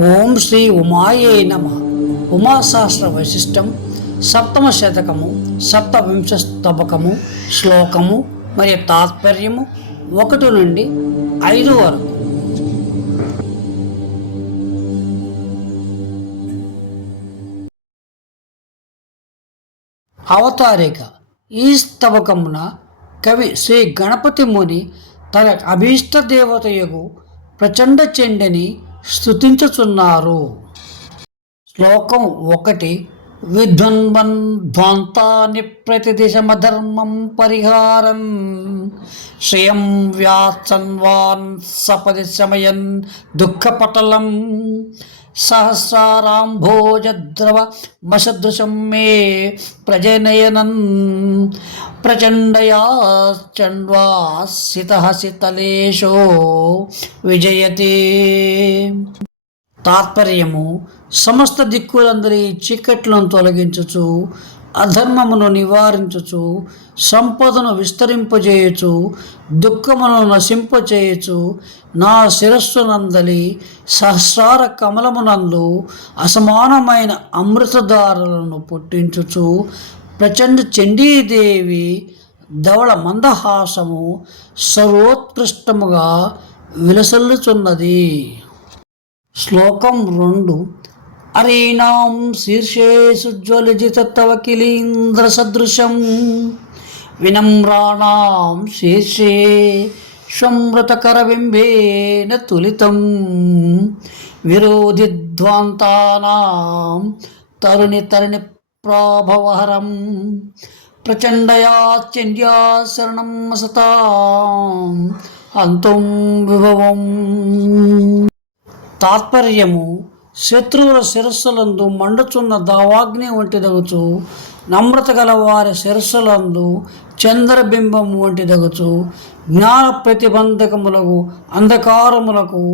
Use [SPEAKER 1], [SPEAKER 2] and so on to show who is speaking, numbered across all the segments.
[SPEAKER 1] ఓం శ్రీ ఉమాయే నమ. ఉమాశాస్త్ర వైశిష్టం సప్తమ శతకము సప్తవింశస్తబకము శ్లోకము మరియు తాత్పర్యము ఒకటి నుండి ఐదు వరకు. అవతారిక. ఈ స్తవకమున కవి శ్రీ గణపతి ముని తన అభీష్ట దేవతయగు ప్రచండ చెండని స్తుతించుచున్నారు. శ్లోకం ఒకటి. విధ్వన్వన్ ధ్వాంతాని ప్రతిదిశమధర్మం పరిహారన్ శ్రియం వ్యాసన్వాన్ సపది శమయన్ దుఃఖపటలం. సహస్రారాంభోజద్రవ మసదృశం మే ప్రజనయనన్ ప్రచండయాశ్చండ్వాసితహసితలేశో విజయతే. తాత్పర్యము సమస్త దిక్కులందరి చీకట్లను తొలగించుచు అధర్మమును నివారించుచు సంపదను విస్తరింపజేయుచు దుఃఖమును నశింపచేయుచు నా శిరస్సు నందలి సహస్రార కమలమునందు అసమానమైన అమృతధారలను పుట్టించుచు ప్రచండ చండీదేవి ధవళ మందహాసము సర్వోత్కృష్టముగా విలసల్లుచున్నది. శ్లోకం రెండు అరీణాం శీర్షేషు సదృశం వినమ్రాణాం శీర్షే సంవృతకరబింబేన తులితం. విరోధిధ్వాంతానాం తరుణి తరుణి ప్రాభవహరం. ప్రచండయాచండ్యాశరణం సతాం అంతం విభవం. తాత్పర్యము శత్రువుల శిరస్సులందు మండుచున్న దావాగ్ని వంటిదగుచు నమ్రత గల వారి శిరస్సులందు చంద్రబింబం వంటిదగుచు జ్ఞాన ప్రతిబంధకములకు అంధకారములకు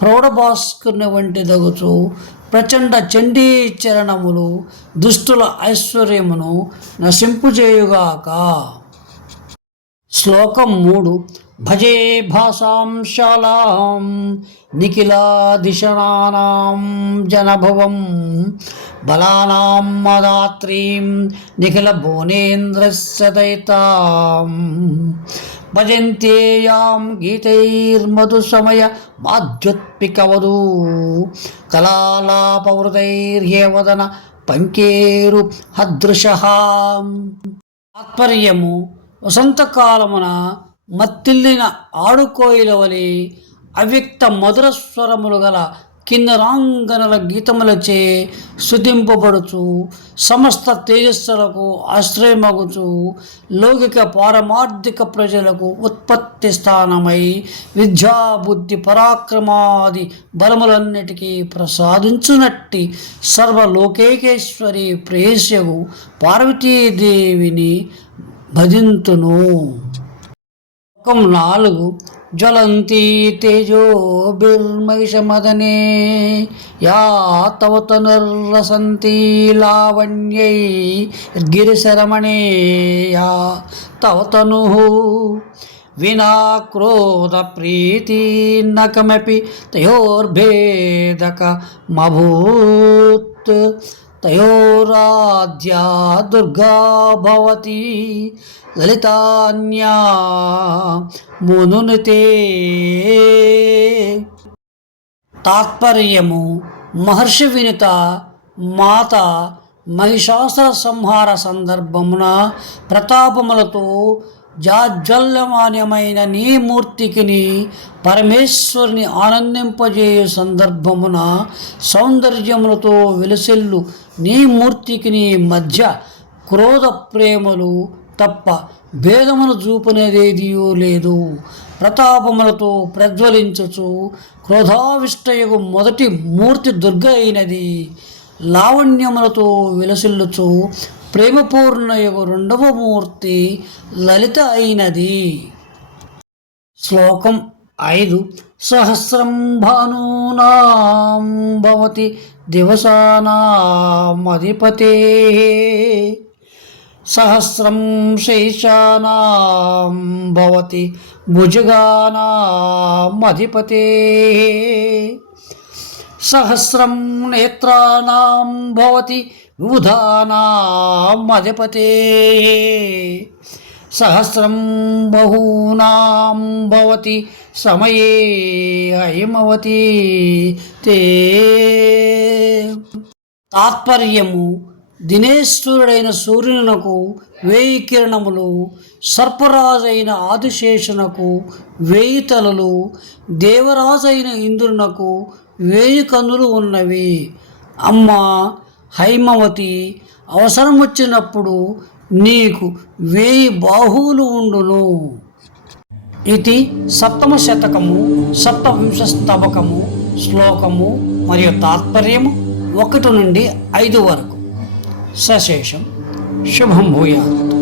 [SPEAKER 1] ప్రౌఢభాస్కరుని వంటిదగుచు ప్రచండ చండీచరణములు దుష్టుల ఐశ్వర్యమును నశింపుచేయుగాక శ్లోకం మూడు. భజే భాషాం శాలాం నిఖిలాదిశనానాం జనభవం. బలానాం మదాత్రీం నిఖిల భువనేంద్రస్య దైతాం భజంత్యేయాం గీతైర్మధుసమయ మాధ్యుత్పికవధూ కళాలాపవృతైర్హేవదన పంకేరు హదృశ తాత్పర్యము వసంతకాలమున మత్తిల్లిన ఆడుకోయిల వలె అవ్యక్త మధుర స్వరములు గల కిన్నరాంగనల గీతములచే శుతింపబడుచు సమస్త తేజస్సులకు ఆశ్రయమగుచు లౌకిక పారమార్థిక ప్రజలకు ఉత్పత్తి స్థానమై విద్యాబుద్ధి పరాక్రమాది బలములన్నిటికీ ప్రసాదించునట్టి సర్వలోకేకేశ్వరి ప్రేయస్యగు పార్వతీదేవిని భజింతును. శ్లోకం నాలుగు. జ్వలంతి తేజోభిర్మహిషమదనే యా తవ తనుర్రసంతి లావణ్యై గిరిశరమణే. యా తవ వినా క్రోధ ప్రీతి నకమపి తయోర్భేదక మభూత్. తయోరాధ్యా దుర్గా భవతి లలితాన్యా మునునితే తాత్పర్యము మహర్షి వినుత మాత మహిషాసుర సంహార సందర్భమున ప్రతాపములతో జాజ్వల్యమాన్యమైన నీ మూర్తికిని పరమేశ్వరుని ఆనందింపజేయు సందర్భమున సౌందర్యములతో వెలసిల్లు. నీ మూర్తికిని మధ్య క్రోధ ప్రేమలు తప్ప భేదమును చూపునేదేదియూ లేదు. ప్రతాపములతో ప్రజ్వలించుచు క్రోధావిష్టయగు మొదటి మూర్తి దుర్గ అయినది. లావణ్యములతో విలసిల్లుచు ప్రేమపూర్ణయగు రెండవ మూర్తి లలిత అయినది. శ్లోకం ఐదు. సహస్రం భానూనాం భవతి దివసానామధిపతే సహస్రం శేషానాం భవతి భుజగానామధిపతే సహస్రం నేత్రాణం భవతి విబుధానాం సహస్రం బహూనాం భవతి సమయే అయమవతి తే. తాత్పర్యము దినేశ్వరుడైన సూర్యునకు వేయి కిరణములు సర్పరాజైన ఆదిశేషునకు వేయి తలలు దేవరాజైన ఇంద్రునకు వేయి కన్నులు ఉన్నవి. అమ్మ హైమవతి అవసరం వచ్చినప్పుడు నీకు వేయి బాహువులు ఉండును. ఇది సప్తమ శతకము సప్తవంశస్తబకము శ్లోకము మరియు తాత్పర్యము ఒకటి నుండి ఐదు వరకు. సశేషం. శుభం భూయాత్.